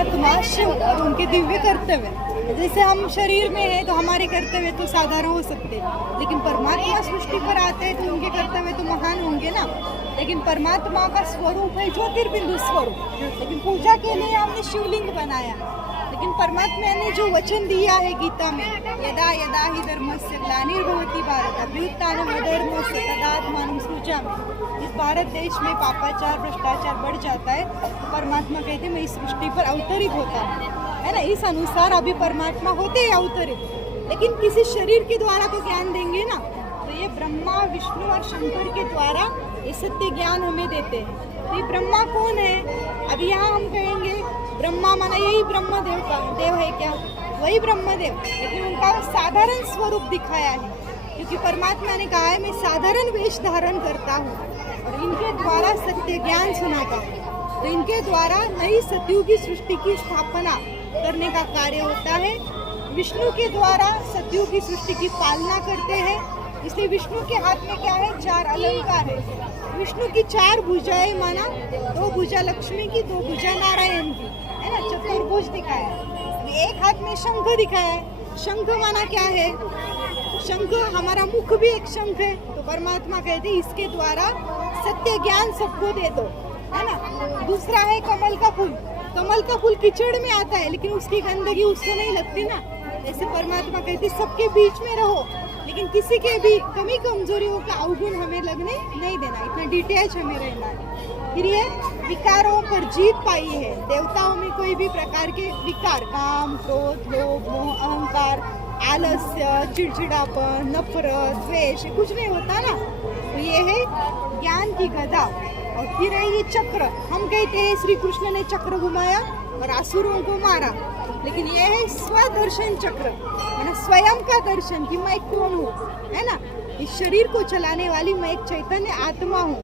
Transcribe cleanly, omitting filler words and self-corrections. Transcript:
परमात्मा शिव और उनके दिव्य कर्तव्य। जैसे हम शरीर में हैं तो हमारे कर्तव्य तो साधारण हो सकते हैं, लेकिन परमात्मा सृष्टि पर आते हैं तो उनके कर्तव्य तो महान होंगे ना। लेकिन परमात्मा का स्वरूप है ज्योतिर्बिंदु स्वरूप, लेकिन पूजा के लिए हमने शिवलिंग बनाया। लेकिन परमात्मा ने जो वचन दिया है गीता में, यदा यदा ही धर्मस्य ग्लानिर्भवति भारत अभ्युत्थानम् अधर्मस्य तदात्मानं सृजामि। इस भारत देश में पापाचार भ्रष्टाचार बढ़ जाता है तो परमात्मा कहते हैं मैं इस सृष्टि पर अवतरित होता हूँ, है ना। इस अनुसार अभी परमात्मा होते हैं अवतरित, लेकिन किसी शरीर के द्वारा तो ज्ञान देंगे ना। तो ये ब्रह्मा विष्णु और शंकर के द्वारा ये सत्य ज्ञान हमें देते हैं। तो ये ब्रह्मा कौन है? अभी यहाँ हम कहेंगे ब्रह्मा माना यही ब्रह्मदेव का देव है क्या? वही ब्रह्मदेव, लेकिन उनका साधारण स्वरूप दिखाया है, क्योंकि परमात्मा ने कहा है मैं साधारण वेश धारण करता हूँ और इनके द्वारा सत्य ज्ञान सुनाता हूँ। तो इनके द्वारा नई सतयुग की सृष्टि की स्थापना करने का कार्य होता है। विष्णु के द्वारा सतयुग की सृष्टि की पालना करते हैं। इसलिए विष्णु के हाथ में क्या है? 4 अलंकार है। विष्णु की 4 भुजाएं माना, 2 भुजा लक्ष्मी की, 2 भुजा नारायण की, है ना। चतुर्भुज दिखाया है। एक हाथ में शंख दिखाया है। शंख माना क्या है? शंख हमारा मुख भी एक शंख है। तो परमात्मा कहते हैं इसके द्वारा सत्य ज्ञान सबको दे दो, है ना। दूसरा है कमल का फूल। कमल का फूल कीचड़ में आता है, लेकिन उसकी गंदगी उसको नहीं लगती ना। जैसे परमात्मा कहते सबके बीच में रहो, लेकिन किसी के भी कमी कमजोरियों का अवगुण हमें लगने नहीं देना, इतना डिटैच हमें रहना है। फिर ये विकारों पर जीत पाई है। देवताओं में कोई भी प्रकार के विकार, काम क्रोध लोभ मोह अहंकार आलस्य चिड़चिड़ापन नफरत द्वेष कुछ नहीं होता ना। तो ये है ज्ञान की गदा। और फिर है ये चक्र। हम कहते हैं श्री कृष्ण ने चक्र घुमाया और असुरों को मारा, लेकिन ये है स्वदर्शन चक्र, मैंने स्वयं का दर्शन कि मैं कौन हूँ, है ना। इस शरीर को चलाने वाली मैं एक चैतन्य आत्मा हूँ।